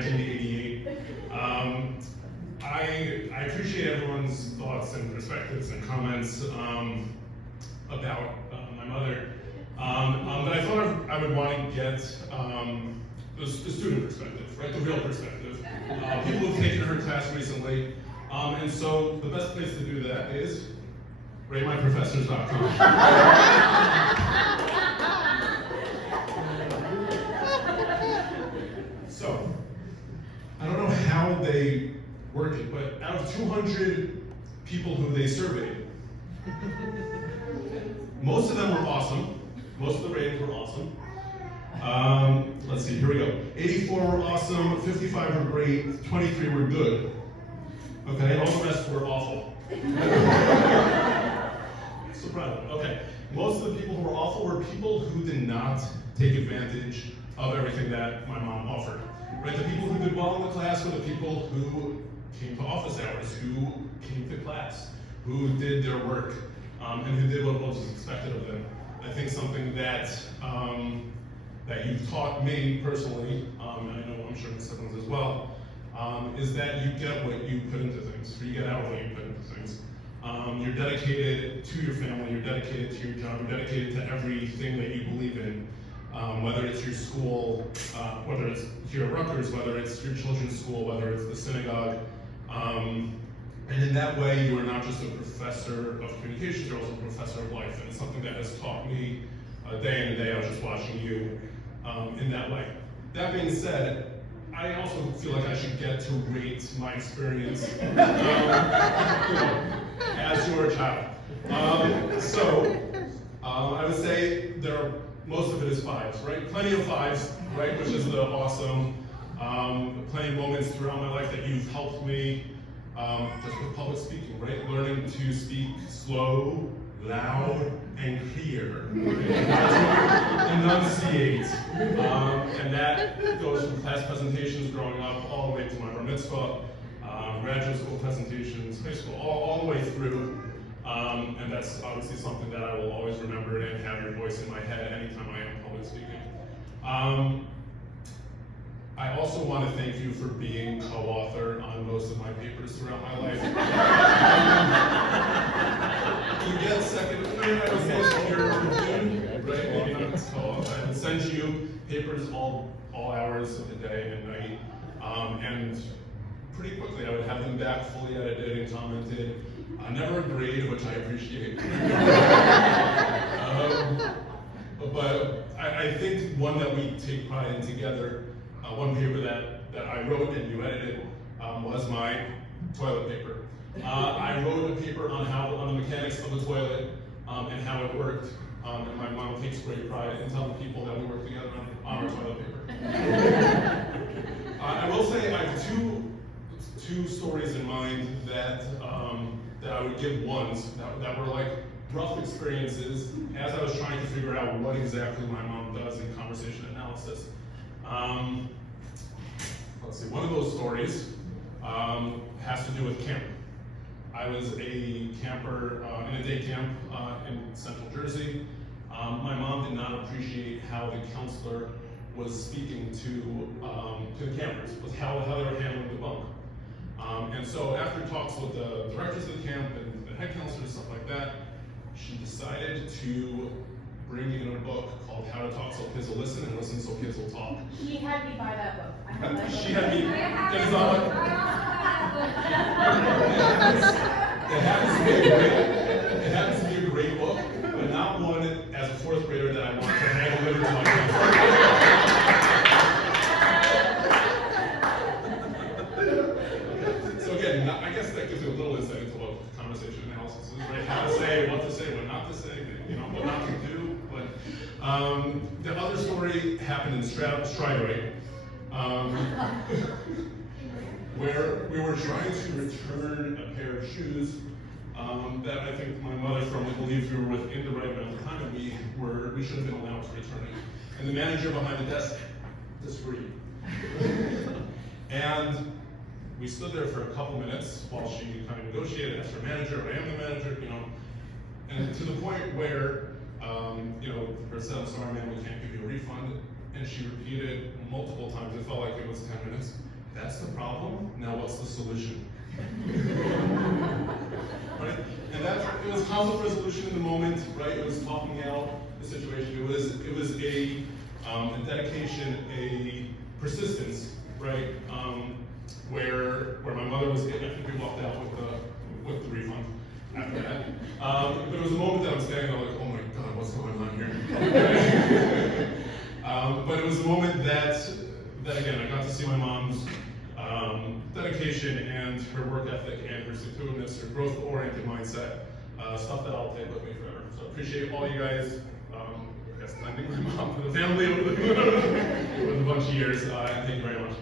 1988. I appreciate everyone's thoughts and perspectives and comments about my mother. But I thought I would want to get the student perspective, right? The real perspective. People who've taken her class recently. And so the best place to do that is ratemyprofessors.com. So, I don't know how they work it, but out of 200 people who they surveyed, most of them were awesome. Most of the ratings were awesome. Let's see, here we go. 84 were awesome, 55 were great, 23 were good. Okay, and all the rest were awful. Surprise. Okay, most of the people who were awful were people who did not take advantage of everything that my mom offered. Right, the people who did well in the class were the people who came to office hours, who came to class, who did their work, and who did what was expected of them. I think something that that you've taught me personally, and I know I'm sure my siblings as well, is that you get what you put into things, or you get out what you put into things. You're dedicated to your family, you're dedicated to your job, you're dedicated to everything that you believe in, whether it's your school, whether it's here at Rutgers, whether it's your children's school, whether it's the synagogue. And in that way, you are not just a professor of communications, you're also a professor of life. And it's something that has taught me day in and day out just watching you in that way. That being said, I also feel like I should get to rate my experience as your child. I would say most of it is fives, right? Plenty of fives, right? Which is the awesome, plenty of moments throughout my life that you've helped me just with public speaking, right? Learning to speak slow, loud, and clear. Right? Enunciate. And that goes from class presentations growing up all the way to my bar mitzvah, graduate school presentations, high school, all the way through. And that's obviously something that I will always remember and have your voice in my head anytime I am public speaking. I also want to thank you for being co-author on most of my papers throughout my life. You get second, I was most peer reviewed, right? Maybe not as co-author. I would send you papers all hours of the day and night, and pretty quickly I would have them back fully edited and commented. Never a grade, which I appreciate. But I think one that we take pride in together, one paper that I wrote and you edited was my toilet paper. I wrote a paper on the mechanics of the toilet and how it worked. And my mom takes great pride in telling people that we work together on our toilet paper. I will say I have two stories in mind that I would give ones that were like rough experiences as I was trying to figure out what exactly my mom does in conversation analysis. Let's see, one of those stories has to do with camp. I was a camper in a day camp in Central Jersey. My mom did not appreciate how the counselor was speaking to the campers, was how they were handling the bunk. And so after talks with the directors of the camp and the head counselor and stuff like that, she decided to bring in a book called How to Talk So Kids Will Listen and Listen So Kids Will Talk. She had me buy that book. I have that book. She had me. It happens to be a great book, but not one as a fourth grader that I want to hand deliver to my kids. So again, I guess that gives you a little insight into what conversation analysis is, right? How to say, what not to say, what not to do. But the other story happened in Stradaway, where we were trying to return a pair of shoes that I think my mother firmly believed we were within the right amount of time and we should have been allowed to return it. And the manager behind the desk disagreed. And we stood there for a couple minutes while she kind of negotiated, asked her manager, I am the manager, and to the point where, her said, I'm sorry, man, we can't give you a refund. And she repeated multiple times. It felt like it was 10 minutes. That's the problem. Now what's the solution? Right? And it was conflict resolution in the moment, right? It was talking out the situation. It was a dedication, a persistence, right? Where my mother was, I think we walked out with the refund after that. But it was a moment that I'm standing there like, oh my God, what's going on here? But it was a moment that again, I got to see my mom's dedication and her work ethic and her stick-to-itiveness, her growth-oriented mindset, stuff that I'll take with me forever. So I appreciate all you guys. I guess thanking my mom for the family over the bunch of years, and thank you very much.